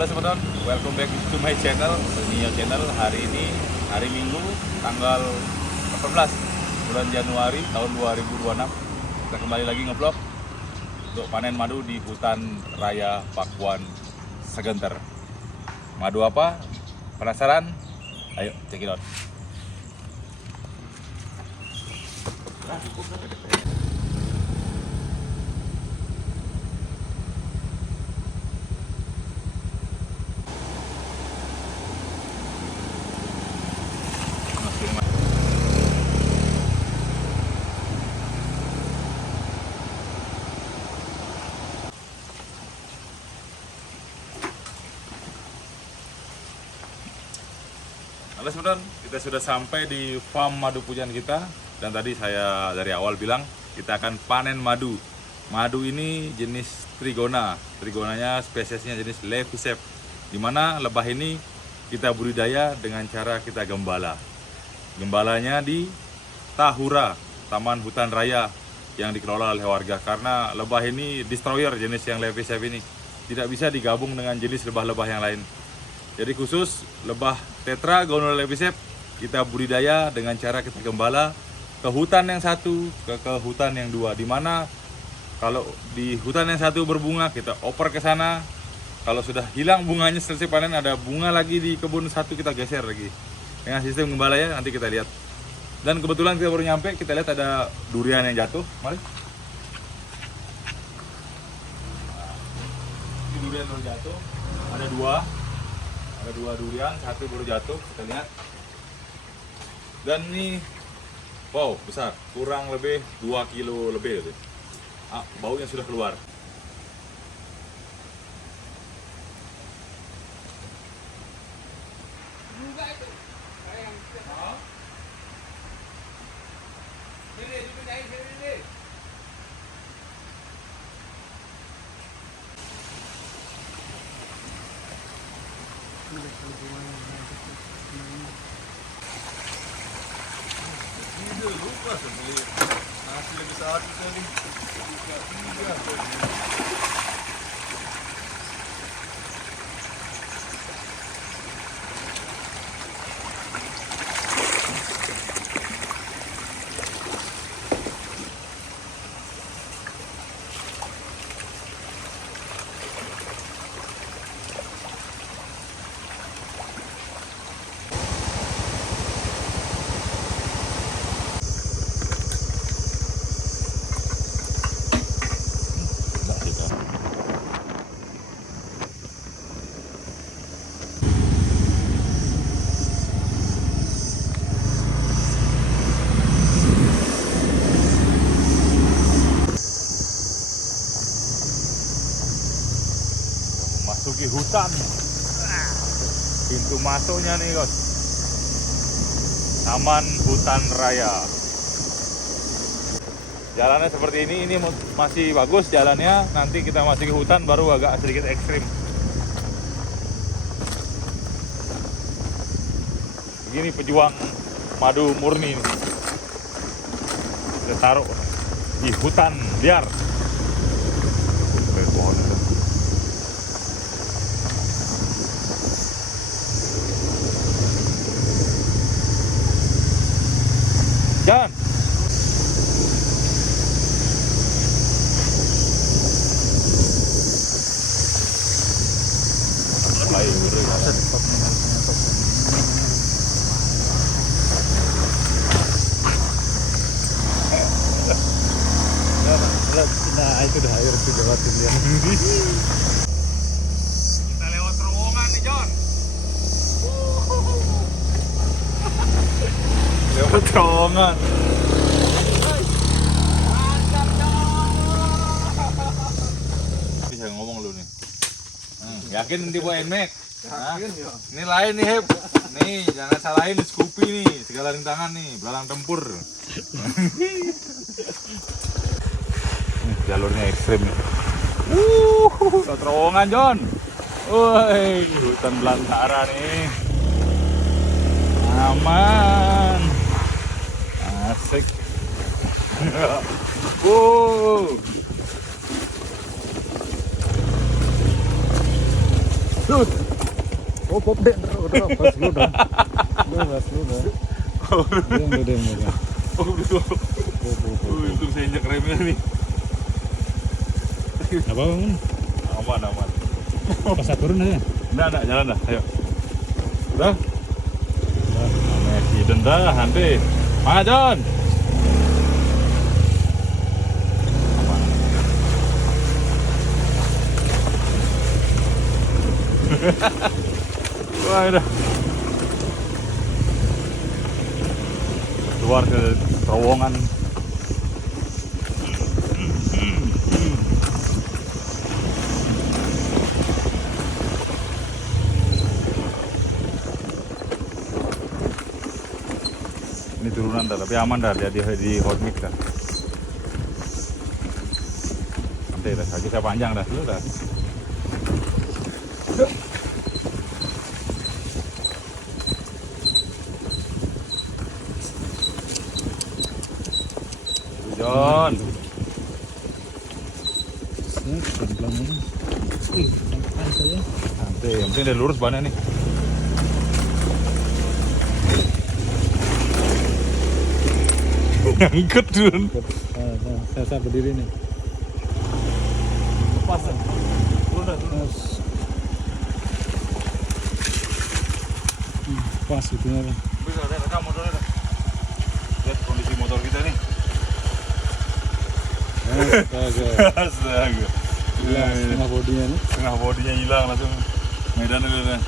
Halo teman-teman, welcome back to my channel, Nio Channel. Hari ini hari Minggu tanggal 18 bulan Januari tahun 2026. Kita kembali lagi ngevlog untuk panen madu di hutan raya Pakuan Segenter. Madu apa? Penasaran? Ayo check it out. Halo teman-teman, kita sudah sampai di farm madu pujian kita. Dan tadi saya dari awal bilang kita akan panen madu. Madu ini jenis trigona. Trigonanya spesiesnya jenis Levisep. Dimana lebah ini kita budidaya dengan cara kita gembala. Gembalanya di Tahura, Taman Hutan Raya yang dikelola oleh warga. Karena lebah ini destroyer jenis yang Levisep ini. Tidak bisa digabung dengan jenis lebah-lebah yang lain. Jadi khusus lebah Tetragonal Levisep kita budidaya dengan cara kita gembala ke hutan yang satu ke hutan yang dua. Dimana kalau di hutan yang satu berbunga kita oper ke sana. Kalau sudah hilang bunganya selesai panen ada bunga lagi di kebun satu kita geser lagi. Dengan sistem gembala ya nanti kita lihat. Dan kebetulan kita baru nyampe, kita lihat ada durian yang jatuh. Mari. Ini durian baru jatuh. Ada dua durian, satu baru jatuh, kita lihat. Dan ini wow, besar, kurang lebih 2 kilo lebih gitu. Baunya sudah keluar. Lupa sendiri hasil besar tadi. Masuki hutan. Pintu masuknya nih guys, Taman Hutan Raya. Jalannya seperti ini masih bagus jalannya. Nanti kita masuk ke hutan baru agak sedikit ekstrim. Begini pejuang madu murni ini. Kita taruh di hutan liar. Pohon itu. Jangan. Mulai buru ya. Nah, itu dah air itu lewatin dia. Kita lewat terowongan nih, John. Lewat terowongan. Bisa ngomong lu nih. Yakin nanti bawa Nmax? Yakin ya. Ini lain nih, Heb. Nih, jangan salahin Scoopy nih, segala rintangan nih, belalang tempur. Jalurnya ekstrim nih. Terowongan, John. Woi, hutan belantara nih. Aman. Asik. Oh, pop deh, udah pas lu dah. Udah, lu dah. Udah. Oh, betul. Itu saya injek remnya nih. Apa bang? Aman. Pas turun aja. Enggak, jalan dah. Ayo. Udah? Udah. Accident dah, nanti. Mana, John? Aman. Wah, udah. Keluar ke terowongan. Ini turunan dah, tapi aman dah, dia di hot mix dah. Nanti dah, kaki saya panjang dah, dulu dah. John, Pelan-pelan ini. Pelan saja. nanti yang penting dia lurus bannya nih. Ngangkut John. Saya berdiri nih. Lepasan. Turun. Pas itunya bang. Bisa rekam motornya dah. Lihat kondisi motor kita nih. Astaga. Hilang setengah bodinya nih. Setengah bodinya hilang langsung. Medan dulu dah.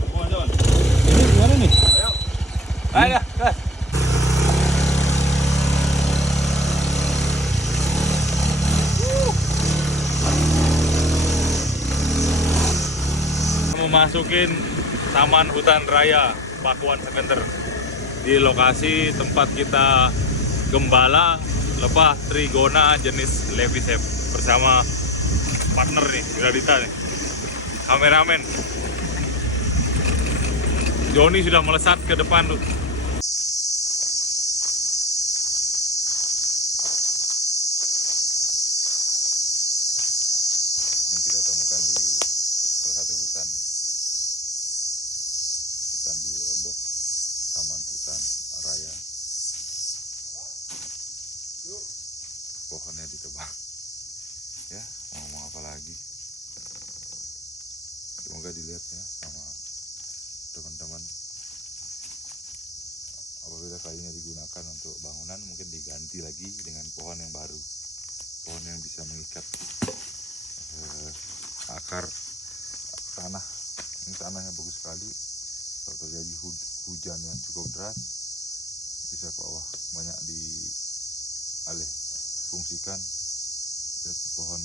Come on, John. Ini gimana nih? Ayo. Ayo, gas. Memasukin Taman Hutan Raya Pakuan Sekenter di lokasi tempat kita gembala lebah trigona jenis Levisep bersama partner nih, Gradita nih, kameramen. Joni sudah melesat ke depan tuh. Yang kita temukan di salah satu hutan di Lombok, Taman Hutan Raya. Pohonnya ditebang. Ya, mau ngomong apa lagi? Semoga dilihat ya sama teman-teman. Apabila kayunya digunakan untuk bangunan, mungkin diganti lagi dengan pohon yang baru, pohon yang bisa mengikat akar tanah. Ini tanahnya bagus sekali. Kalau terjadi hujan yang cukup deras, bisa ke bawah, banyak dialih fungsikan. Lihat pohon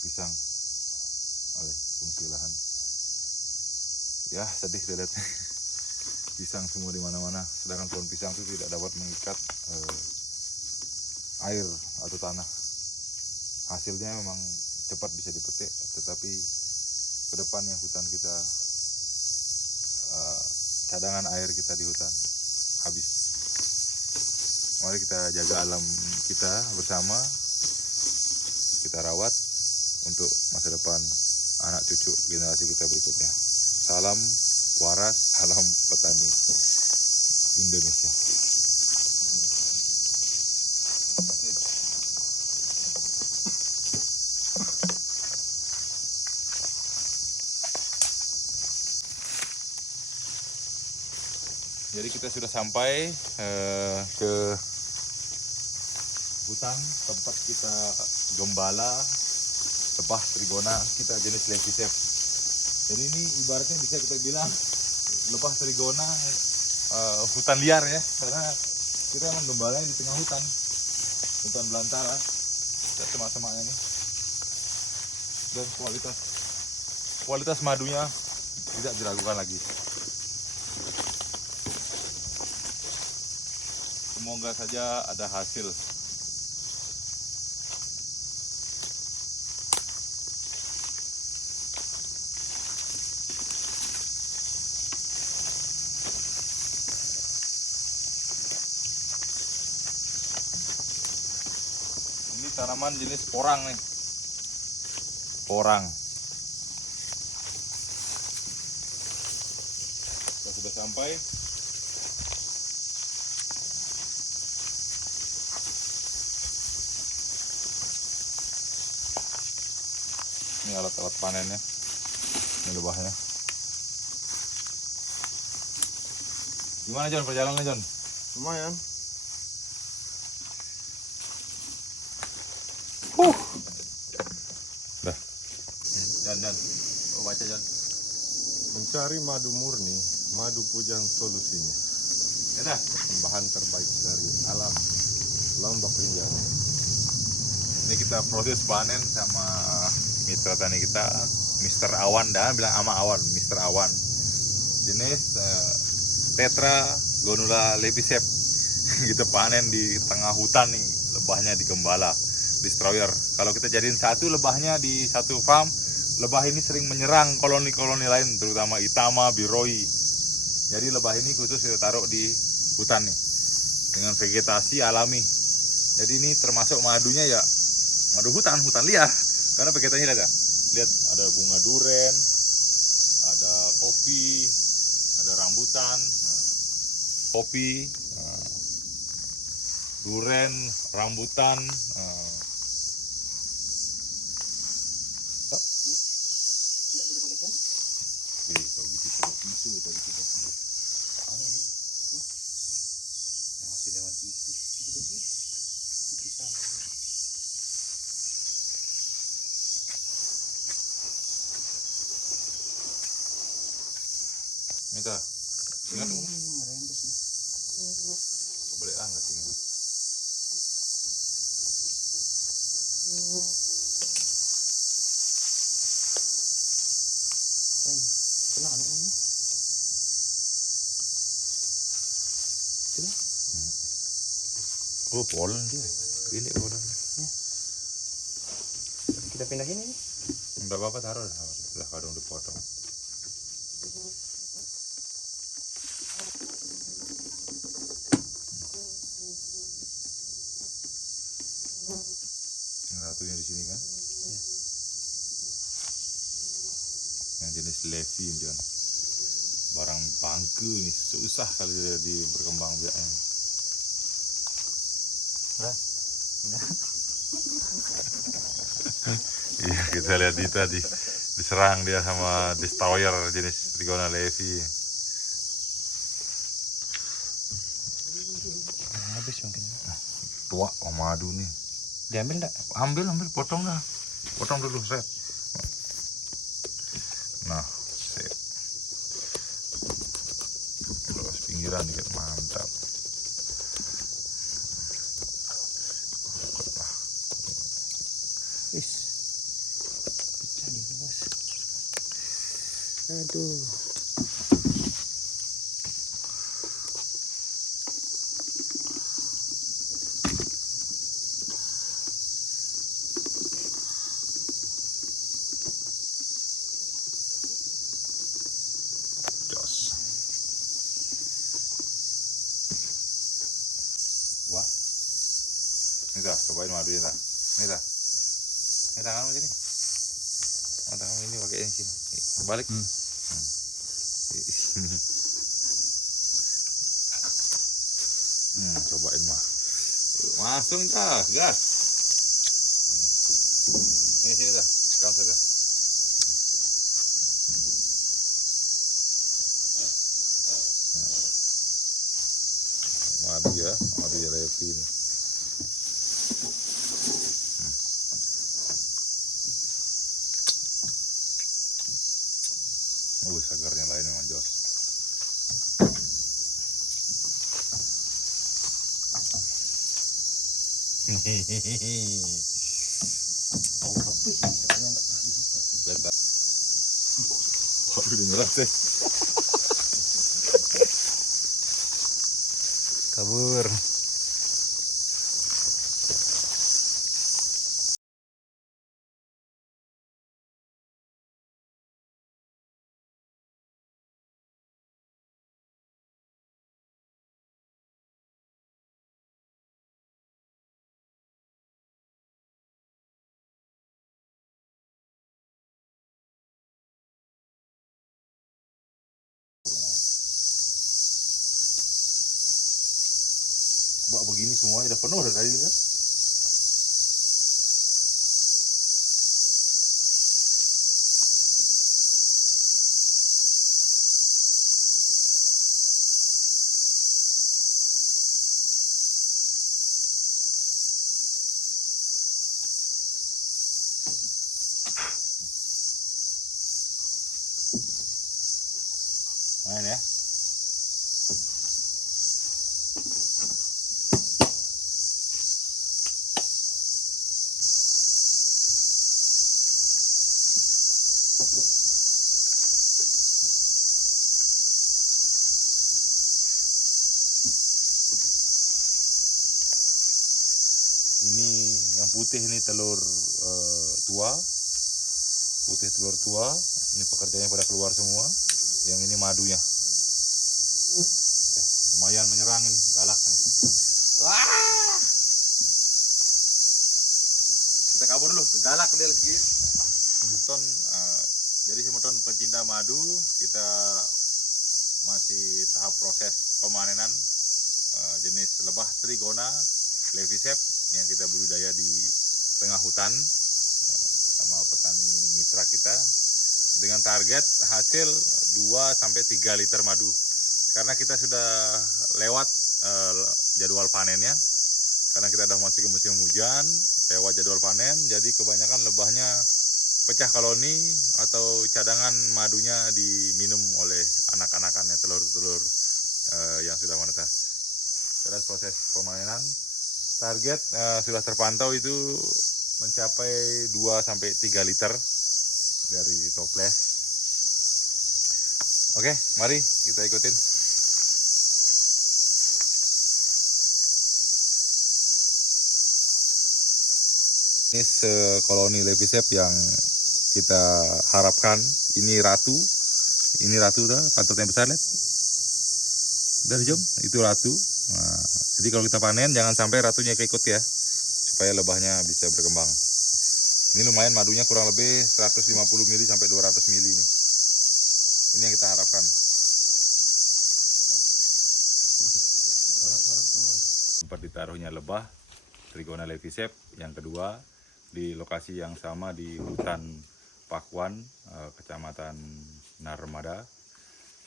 pisang, alih fungsi lahan. Ya, sedih saya lihat. Pisang semua di mana-mana, sedangkan pohon pisang itu tidak dapat mengikat air atau tanah. Hasilnya memang cepat bisa dipetik, tetapi ke depannya hutan kita, cadangan air kita di hutan habis. Mari kita jaga alam kita bersama, kita rawat untuk masa depan anak cucu generasi kita berikutnya. Salam waras, salam petani Indonesia. Jadi kita sudah sampai ke hutan tempat kita gembala lebah trigona kita jenis Levisep. Jadi ini ibaratnya bisa kita bilang lebah trigona hutan liar ya, karena kita emang gembalanya di tengah hutan belantara. Lihat semak-semaknya nih, dan kualitas madunya tidak diragukan lagi. Semoga saja ada hasil. Ini tanaman jenis porang nih. orang. Kita sudah sampai. Ini alat-alat panennya, ini lebahnya. Gimana John perjalanannya John? Lumayan. Dah. John. Oh, baca John. Mencari madu murni, madu pujan solusinya. Ya dah. Bahan terbaik dari alam Lombok Linjang. Ini kita proses panen sama mitra tani kita, Mr. Awan dah, bilang ama Awan, Mr. Awan. Jenis Tetra Gonula Lepisep. Kita panen di tengah hutan nih, lebahnya di Gembala, destroyer. Kalau kita jadiin satu lebahnya di satu farm, lebah ini sering menyerang koloni-koloni lain, terutama Itama, Biroi. Jadi lebah ini khusus kita taruh di hutan nih, dengan vegetasi alami. Jadi ini termasuk madunya ya madu hutan liar, karena vegetasinya lihat ada bunga duren, ada kopi, ada rambutan, kopi, duren, rambutan. Kalau gitu terus tisu tadi kita ambil. Apa nih? Masih lewat tipis. Tipisan. Minta. Ingat dong. Boleh nggak sih? Kenapa ini? Oh, polen dia. Ini polen. Kita pindahin ini. Enggak apa-apa, taruh lah kadang dipotong. Satunya di sini kan? Ya. Yang jenis Levi, John. Barang bangke nih susah kali dia berkembang biaknya. Udah. Iya, kita lihat itu tadi diserang dia sama destroyer jenis Trigona Levi. Habis mungkin. Tua, madu nih. Diambil enggak? Ambil, potong dah. Potong dulu, set. Nah, set. Lepas pinggiran dikit, mantap. Wis. Pecah dia, Bos. Aduh. Jos. Wah. Ini dah, cobain madu ya dah. Ini dah. Ini tanganmu jadi. Tanganmu ini pakai ini sini. Balik. Sini. Cobain mah. Langsung dah, gas. Ini sini dah, kamu saja. Madu ya Levi ini. Segarnya lain memang jos. Oh, tapi sih sebenarnya enggak pernah dibuka. Beta. Waduh, dimeras deh. Kabur. bak begini semuanya udah penuh dari tadi kan. Main ya. Ini yang putih ini telur tua, putih telur tua. Ini pekerjanya pada keluar semua. Yang ini madunya. Oke, lumayan menyerang ini, galak nih. Wah! Kita kabur dulu, galak dia sedikit. Jadi semeton pencinta madu, kita masih tahap proses pemanenan jenis lebah trigona levisep yang kita budidaya di tengah hutan sama petani mitra kita dengan target hasil 2-3 liter madu. Karena kita sudah lewat jadwal panennya, karena kita sudah masuk ke musim hujan, lewat jadwal panen, jadi kebanyakan lebahnya pecah koloni atau cadangan madunya diminum oleh anak-anakannya, telur-telur yang sudah menetas. Terus proses pemanenan target sudah terpantau itu mencapai 2-3 liter dari toples. Oke, mari kita ikutin. Ini sekoloni levisep yang kita harapkan. Ini ratu dah, pantatnya besar, lihat. Dari jam itu ratu. Nah, jadi kalau kita panen jangan sampai ratunya keikut ya, supaya lebahnya bisa berkembang. Ini lumayan madunya, kurang lebih 150 ml sampai 200 ml nih. Ini yang kita harapkan. Tempat ditaruhnya lebah Trigona levisep yang kedua di lokasi yang sama di hutan Pakuan, Kecamatan Narmada.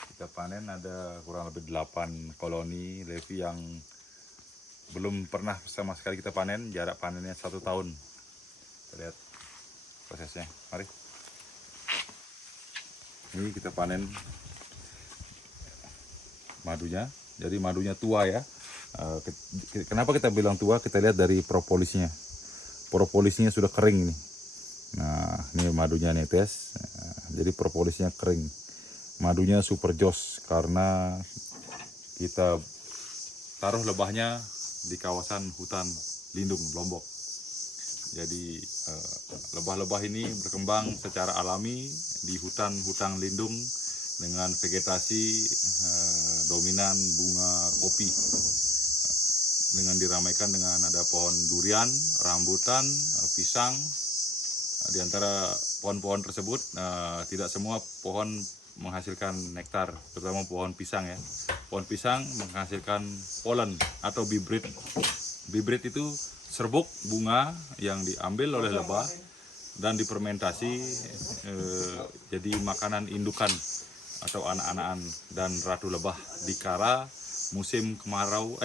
Kita panen ada kurang lebih 8 koloni levi yang belum pernah sama sekali kita panen. Jarak panennya 1 tahun. Kita lihat prosesnya, mari. Ini kita panen madunya. Jadi madunya tua ya. Kenapa kita bilang tua? Kita lihat dari propolisnya. Propolisnya sudah kering nih. Nah, ini madunya netes. Jadi propolisnya kering. Madunya super jos karena kita taruh lebahnya di kawasan hutan lindung Lombok. Jadi lebah-lebah ini berkembang secara alami di hutan-hutan lindung dengan vegetasi dominan bunga kopi, dengan diramaikan dengan ada pohon durian, rambutan, pisang. Di antara pohon-pohon tersebut tidak semua pohon menghasilkan nektar, terutama pohon pisang ya. Pohon pisang menghasilkan polen atau bibrit. Bibrit itu serbuk bunga yang diambil oleh lebah dan difermentasi jadi makanan indukan atau anak-anakan dan ratu lebah di kala musim kemarau,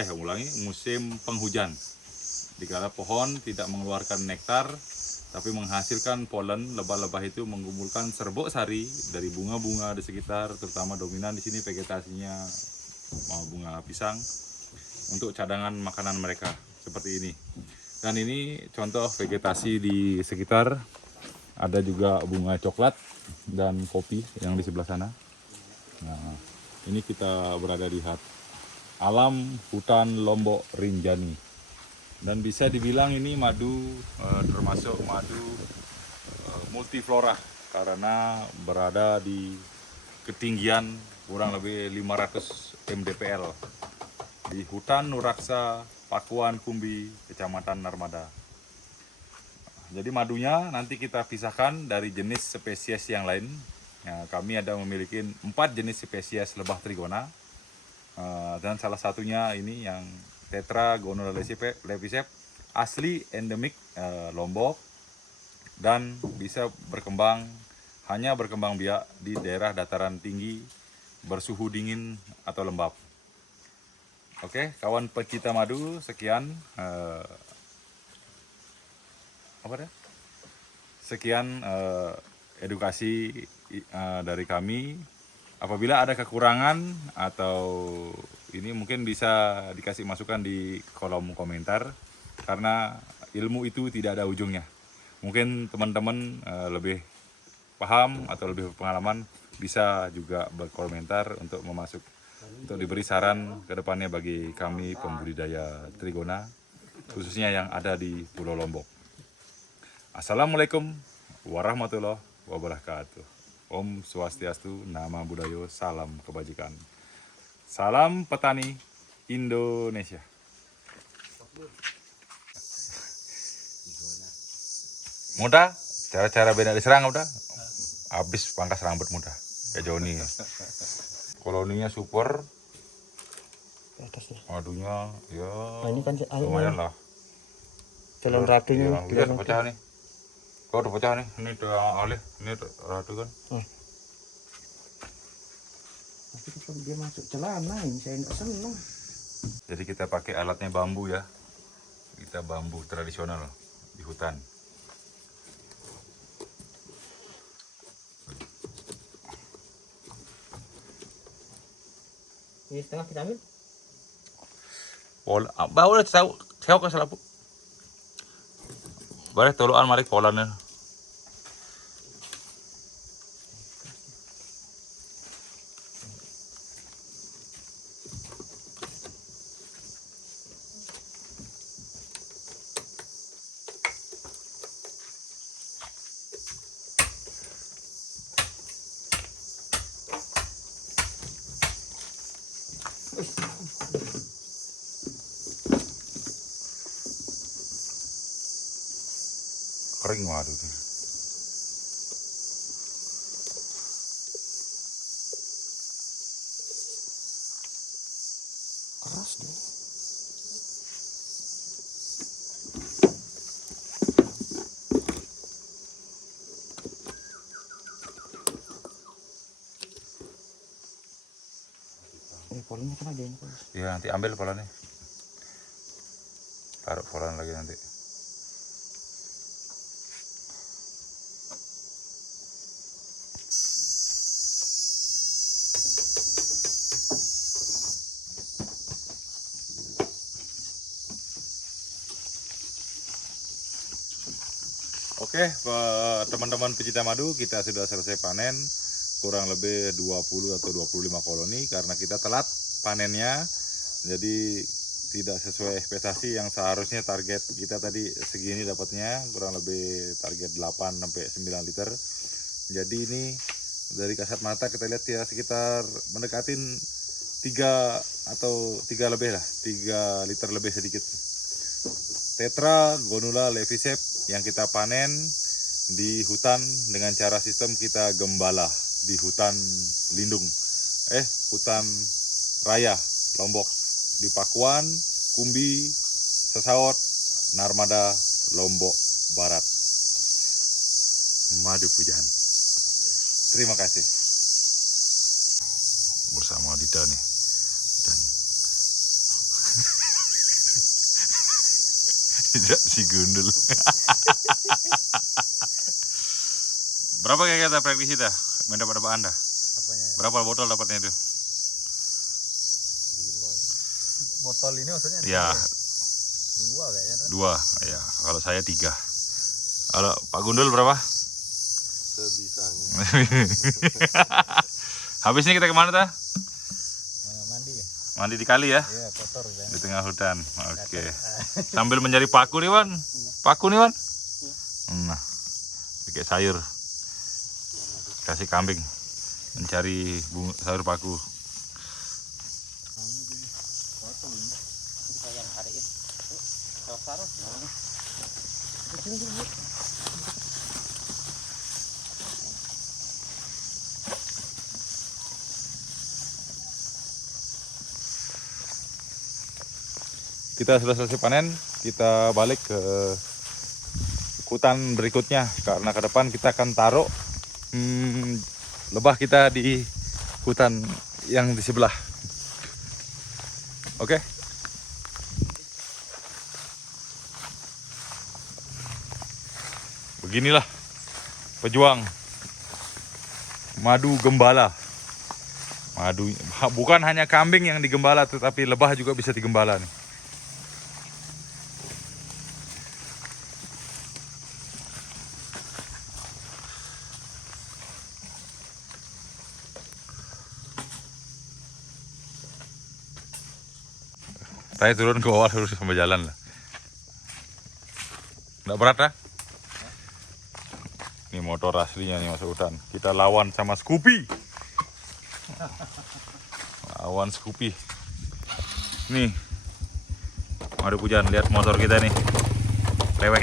musim penghujan. Dikala pohon tidak mengeluarkan nektar tapi menghasilkan polen, lebah-lebah itu mengumpulkan serbuk sari dari bunga-bunga di sekitar, terutama dominan di sini vegetasinya bunga pisang untuk cadangan makanan mereka seperti ini. Dan ini contoh vegetasi di sekitar, ada juga bunga coklat dan kopi yang di sebelah sana. Nah, ini kita berada di alam hutan Lombok Rinjani. Dan bisa dibilang ini madu termasuk madu multiflora karena berada di ketinggian kurang lebih 500 mdpl di hutan Nuraksa Pakuan Kumbi, Kecamatan Narmada. Jadi madunya nanti kita pisahkan dari jenis spesies yang lain. Nah, kami ada memiliki 4 jenis spesies lebah trigona dan salah satunya ini yang Tetragonula levisep asli endemik Lombok dan bisa hanya berkembang biak di daerah dataran tinggi bersuhu dingin atau lembab. Oke, kawan pecinta madu, sekian sekian edukasi dari kami. Apabila ada kekurangan atau ini mungkin bisa dikasih masukan di kolom komentar, karena ilmu itu tidak ada ujungnya. Mungkin teman-teman lebih paham atau lebih berpengalaman bisa juga berkomentar untuk untuk diberi saran ke depannya bagi kami pembudidaya trigona, khususnya yang ada di Pulau Lombok. Assalamualaikum warahmatullahi wabarakatuh. Om Swastiastu, Namo Buddhaya, salam kebajikan. Salam petani Indonesia. Mudah, cara-cara beda diserang udah. Habis pangkas rambut mudah. Kayak Joni. Koloninya super. Madunya ya. Nah, ini kan lumayan lah. calon ratunya. Iya, udah pecah nih. Kau udah pecah nih. Ini udah alih. Ini ratu kan. Tapi kalau dia masuk celana ini saya nggak seneng. Jadi kita pakai alatnya bambu ya. Kita bambu tradisional di hutan. Ini setengah kita ambil. Bawa saya ke selapu. Boleh tolokan mari polanya. Kering waduh tuh. Keras deh. Polanya kan ada ini. Iya, nanti ambil polanya. Taruh polan lagi nanti. Oke, teman-teman pecinta madu, kita sudah selesai panen kurang lebih 20 atau 25 koloni karena kita telat panennya. Jadi tidak sesuai ekspektasi yang seharusnya target kita tadi segini dapatnya, kurang lebih target 8 sampai 9 liter. Jadi ini dari kasat mata kita lihat ya sekitar mendekatin 3 lebih lah, 3 liter lebih sedikit. Tetragonula levisep yang kita panen di hutan dengan cara sistem kita gembala di hutan lindung, hutan raya Lombok di Pakuan, Kumbi, Sesaut, Narmada, Lombok Barat. Madu Pujan. Terima kasih. Bersama Dida nih. Dan tidak si gundul. Berapa kayak kata prediksi dah? Mendapat apa Anda? Apanya? Berapa botol dapatnya itu? 5. Botol ini maksudnya? Ya, 2 kayaknya. 2. Ya, kalau saya 3. Kalau Pak Gundul berapa? Sebisanya. Habis ini kita kemana dah? Mandi ya? Mandi di kali ya? Iya, kotor kan. Di tengah hutan. Oke. Sambil mencari paku nih Wan. Paku nih Wan. Nah, pakai sayur. Kasih kambing mencari sayur paku. kita sudah selesai panen, kita balik ke hutan berikutnya karena ke depan kita akan taruh lebah kita di hutan yang di sebelah. Oke. Beginilah pejuang madu gembala. Madu bukan hanya kambing yang digembala, tetapi lebah juga bisa digembala nih. Saya turun ke bawah terus sampai jalan lah. Nggak berat lah. Ini motor aslinya nih masuk hutan. Kita lawan sama Scoopy. Lawan Scoopy. Nih. Madu Pujan, lihat motor kita nih. Kewek.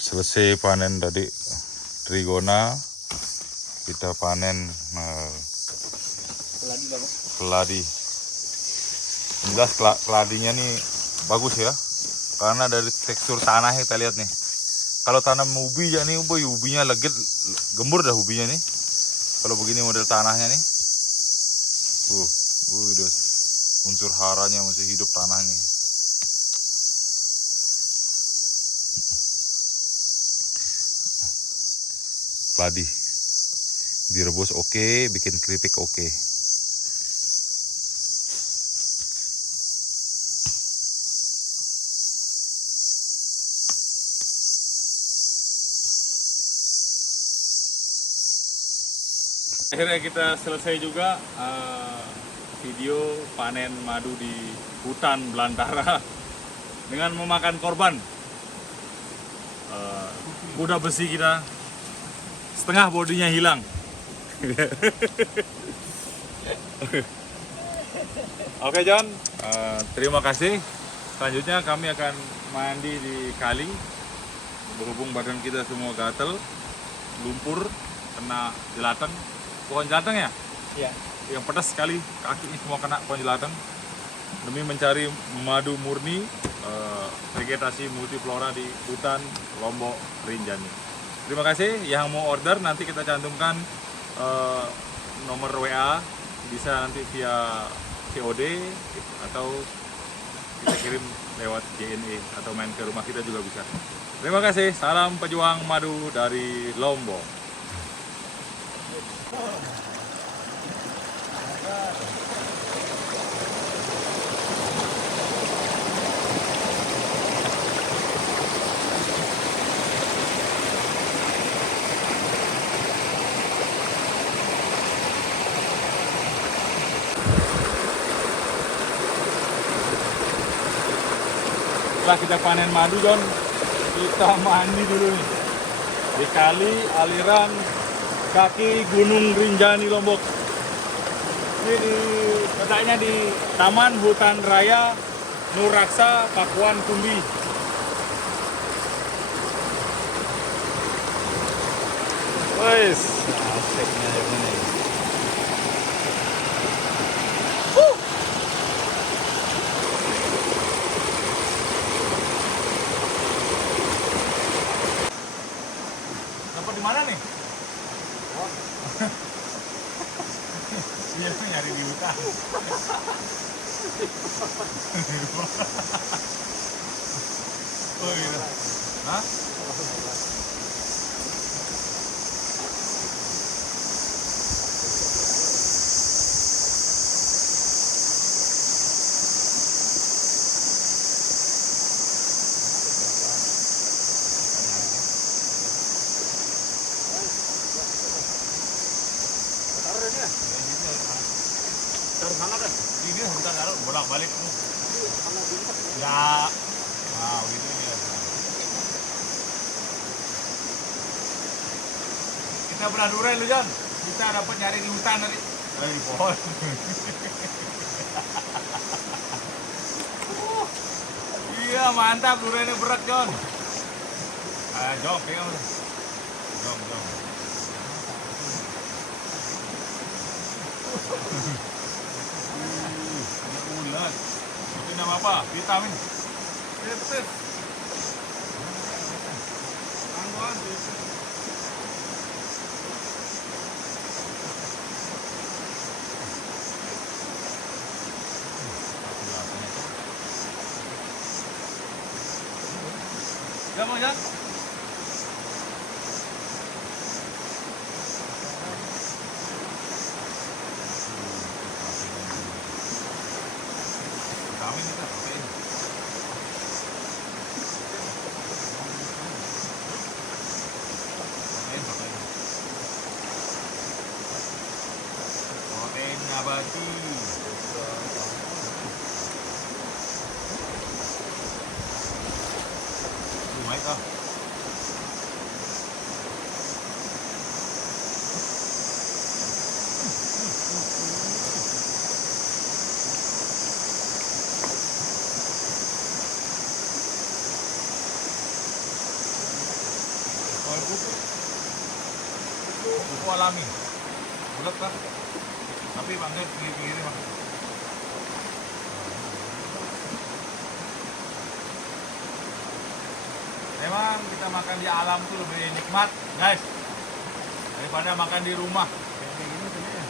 Selesai panen tadi trigona. Kita panen keladi. Jelas keladinya nih bagus ya, karena dari tekstur tanahnya kita lihat nih. Kalau tanam ubi ya nih, ubinya legit, gembur dah ubinya nih. Kalau begini model tanahnya nih, udah unsur haranya masih hidup tanahnya. Keladi direbus oke, bikin keripik oke. Akhirnya kita selesai juga video panen madu di hutan belantara dengan memakan korban. Kuda besi kita setengah bodinya hilang. Oke John, terima kasih. Selanjutnya kami akan mandi di kali. Berhubung badan kita semua gatel, lumpur, kena jelatang. Pohon jelatang ya? Iya. Yang pedas sekali, kakinya semua kena pohon jelatang. Demi mencari madu murni, vegetasi multiflora di hutan Lombok Rinjani. Terima kasih. Yang mau order nanti kita cantumkan nomor WA, bisa nanti via COD atau kita kirim lewat JNE atau main ke rumah kita juga bisa. Terima kasih. Salam pejuang madu dari Lombok. Setelah kita panen madu, John, kita mandi dulu nih di kali aliran kaki Gunung Rinjani Lombok. Ini letaknya di Taman Hutan Raya Nuraksa Pakuan Kumbi. Wes, asiknya ini. Dapat di mana nih? Iya, nyari di hutan. Oh iya. Hah? Taruh sana kan? Ini bentar taruh bolak-balik. Ya. Nah, gitu ya. Kita belah durian lu, Jon. Bisa dapat nyari di hutan tadi. Di pohon. Iya, mantap, duriannya berat, Jon. Jom, pegang. Jom. jelas. Itu nama apa? Vitamin. Pipis. Tangguhan pipis. Ya Bang Jan. Vitamin kita protein. Protein nabati. Lumayan kah? Kalau pupuk alami, bulat kah? Tapi bangga pinggir-pinggirnya mah. Memang kita makan di alam tuh lebih nikmat, guys, daripada makan di rumah. Kayak gini sebenarnya.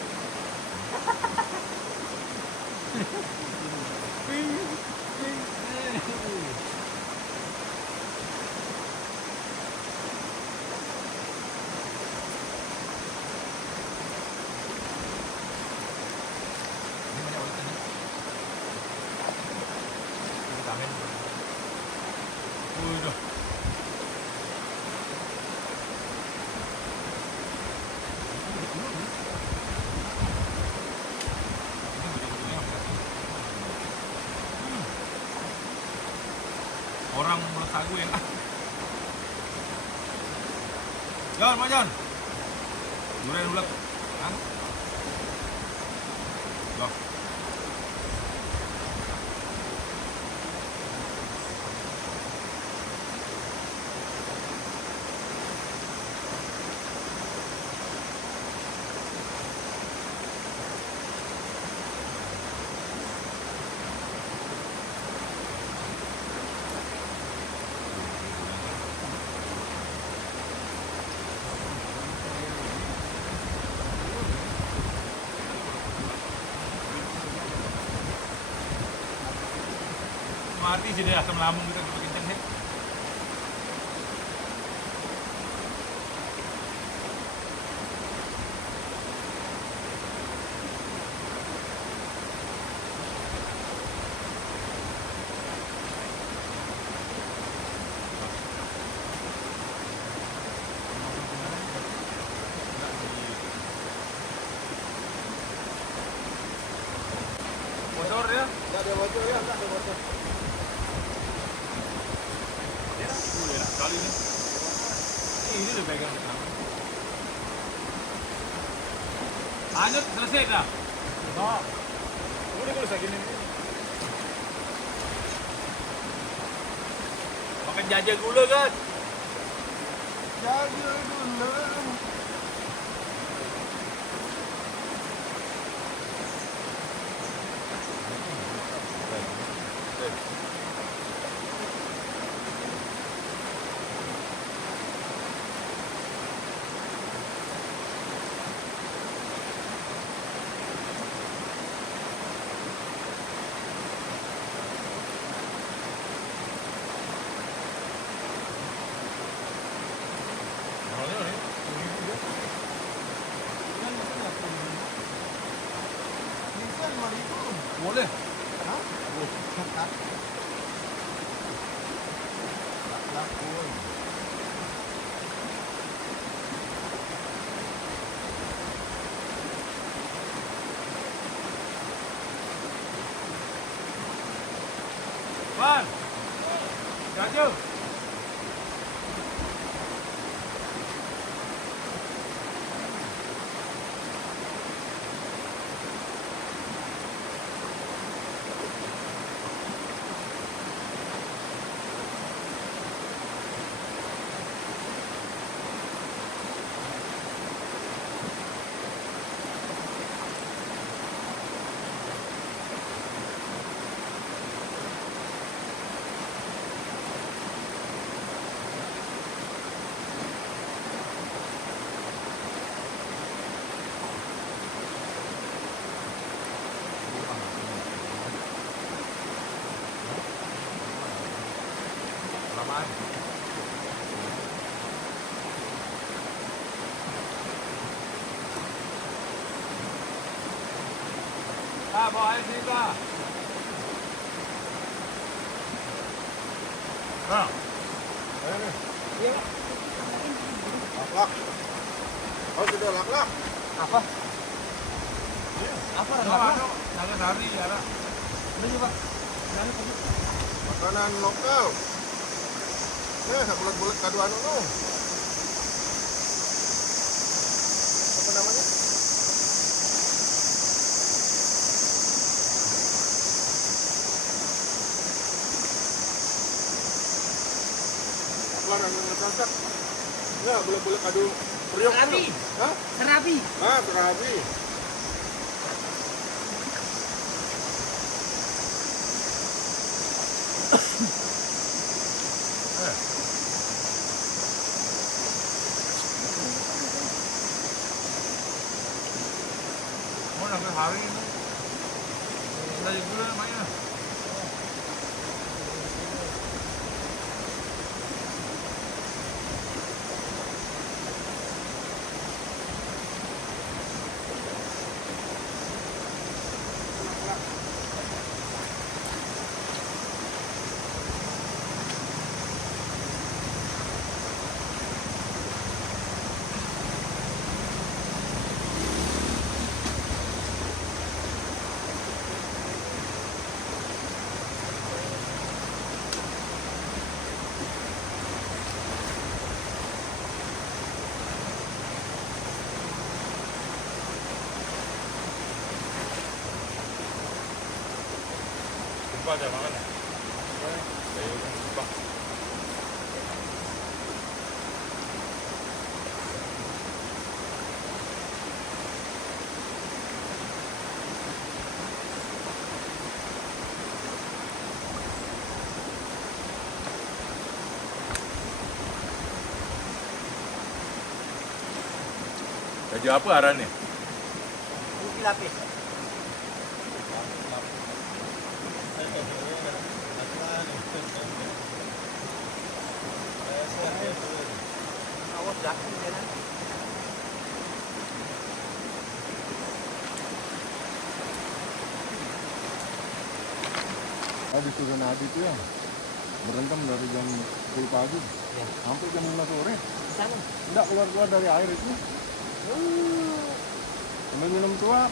Ini banyak ulat ini. Vitamin. Udah. Orang mulut sagu yang Jan, Pak Jan. Durian ulet. Kan? Loh. Mati sih dia asam lambung kita kenceng sih. Bocor ya? Enggak ada bocor ya, enggak ada bocor. Enak sekali nih. Ini udah pegang. Lanjut, selesai dah. Oh. Udah kalau segini. Makan jajah gula kan? Jadi dulu. Boleh. Hah? Laku. Ban. Jajah. Kak, bawa air sini, Kak. Nah. Ayo nih. Iya, Pak. Lak. Oh, sudah lak. Apa? Apa rasa? Jangan hari ya, Kak. Udah sih, Pak. Jangan pergi. Makanan lokal. Bulat-bulat kado anu no. Apa namanya? Apa anu masak? Ya, bulat-bulat kado priok. Serabi. Hah? Serabi. Ah, serabi. Mau sampai hari ini. Dari dulu namanya. Sumpah aja makan ya? Ayo, sumpah. Baju apa arahnya? Rugi lapis. Awas jatuh jalan. Disuruh Nadi itu ya berantem dari jam 10 pagi Ya. sampai jam 5 sore. Di sana. Enggak keluar-keluar dari air itu. Minum tuak.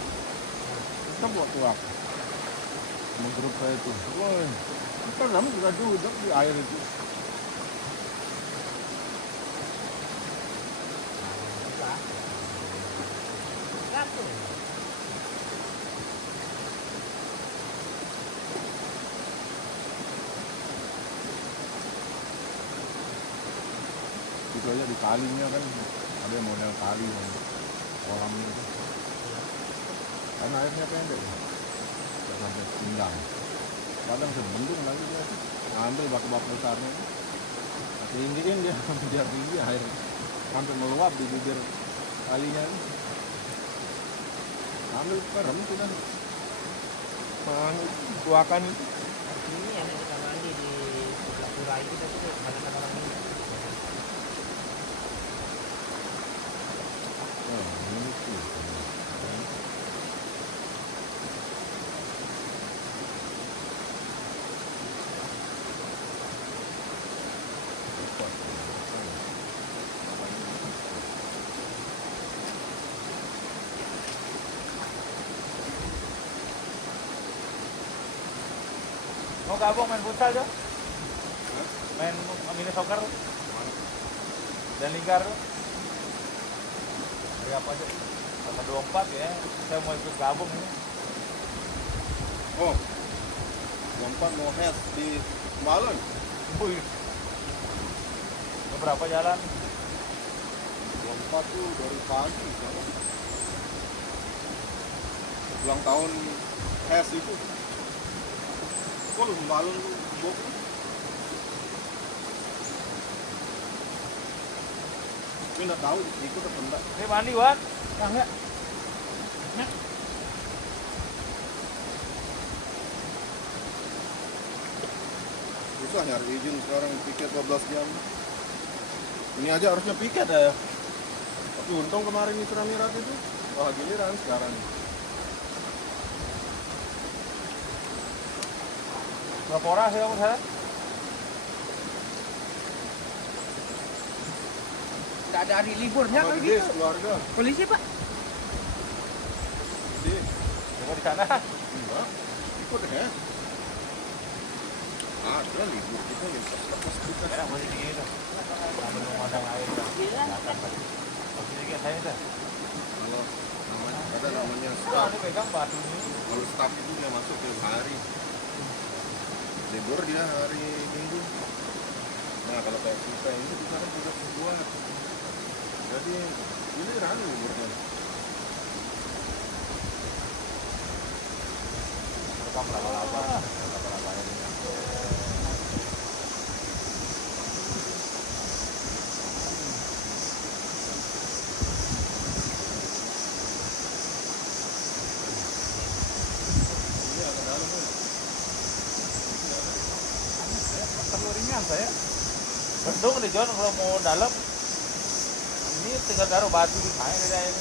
Kita buat tuak. Sama grup saya itu. Woi, kita lama sudah duduk di air itu. Jatuh. Itu aja di kalinya kan ada model kali yang kolamnya itu. Karena airnya pendek. Nggak sampai pinggang. Kadang sebendung lagi dia tuh. Ambil bak-bak besarnya itu. Tinggiin dia biar tinggi air sampai meluap di bibir kalinya itu. Ambil perem itu kan. Tuakan itu. Ini yang kita mandi di sebelah pura itu tapi kebanyakan orang ini. Oh, ini tuh. Mau gabung main futsal Jo? Main mini soccer? Dan lingkar? Hari apa aja? Sama 24 ya, saya mau ikut gabung ini. Oh, lompat mau head di Malun. Wih. Berapa jalan? Lompat tuh dari pagi. Ulang tahun HES itu. Kok lu Malun tuh bok? Tapi nggak tahu ikut apa enggak. Ini mandi Wan? Enggak. Susah nyari izin sekarang piket 12 jam. Ini aja harusnya piket ya. Tapi untung kemarin Mitra Mirat itu. Wah giliran sekarang. Berapa orang sih kamu di sana? Nggak ada hari liburnya Apa kali gede gitu. keluarga? Polisi pak. Gede. Cuma di sana. Enggak. Ikut deh. Ada libur kita lepas kita. Enak masih begini tuh. Sambil memandang air dah. Iya. Kelihatan tadi. Masih lagi saya dah. Kalau namanya ada namanya Udah staff. ada pegang batu ini. Kalau staff itu dia masuk tiap hari. Libur dia hari Minggu. Nah kalau kayak kita ini kita kan sudah buat. Jadi ini rame liburnya. Rekam laba-laba. Laba-laba ini. Ini agak dalam kan. Terlalu ringan saya. Bendung nih John kalau mau dalam. Ini tinggal taruh batu di sana dari air.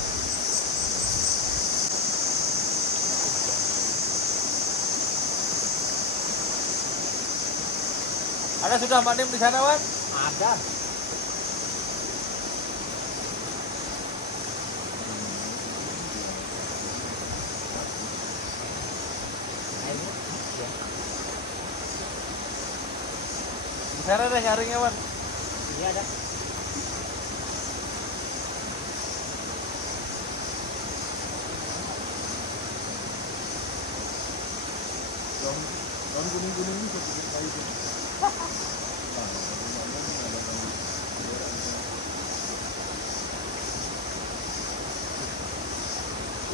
Ada sudah Mbak Nim di sana, Wan? Ada. Airnya ya. Di sana ada nyaringnya, Wan. Iya ada. Daun kuning-kuning ini satu bikin kayu tuh. Nah, rumahnya ini ada daun merah di sana.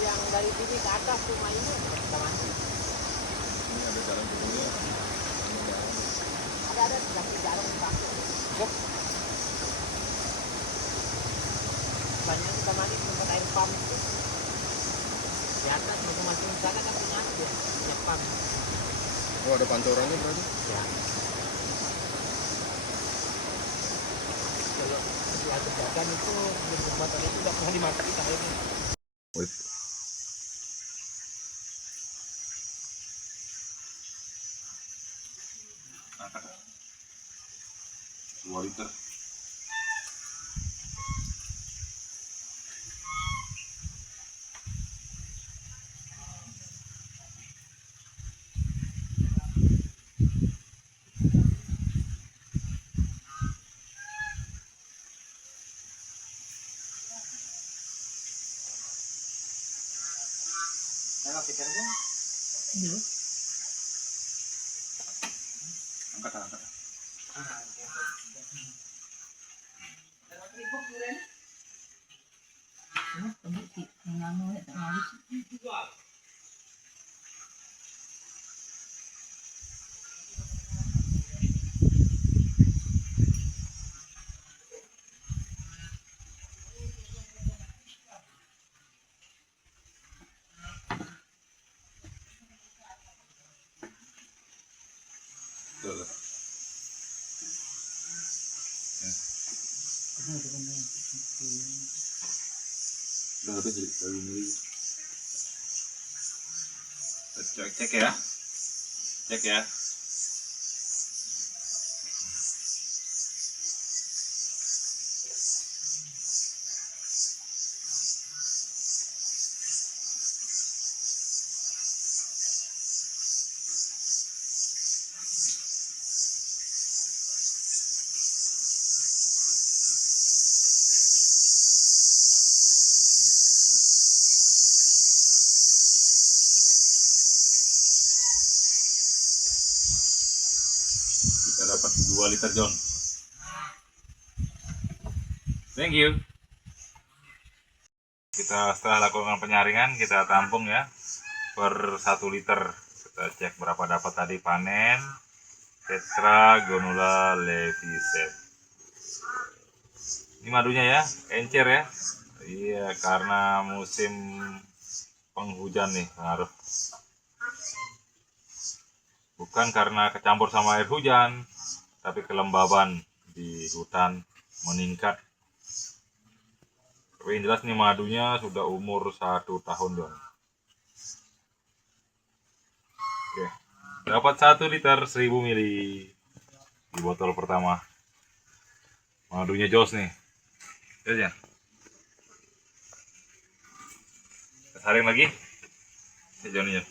Yang dari sini ke atas rumah ini kita mandi. Ini ada jalan turunnya. Ini jalan. Ada tapi jarang dipakai. Banyak kita mandi di tempat air pump itu. Di atas masing-masing sana kan punya dia, punya pump. Oh ada pancorannya berarti? Ya. Kalau di atas jagan itu di jembatan itu nggak pernah dimatiin airnya. Angkat. 2 liter. Enak pikir gua. Iya. Angkat, angkat. Tuh, tuh. Udah habis jadi kayu ini. Cek, cek ya. Cek ya. Kita dapat 2 liter John. Thank you. Kita setelah lakukan penyaringan kita tampung ya per 1 liter. Kita cek berapa dapat tadi panen Tetragonula leavisette. Ini madunya ya, encer ya. Iya, karena musim penghujan nih pengaruh. Bukan karena kecampur sama air hujan, tapi kelembaban di hutan meningkat. Tapi yang jelas nih madunya sudah umur 1 tahun John. Oke. Dapat 1 liter 1000 mili di botol pertama. Madunya jos nih. Lihat ya. Kita saring lagi. Ini Johnny ya.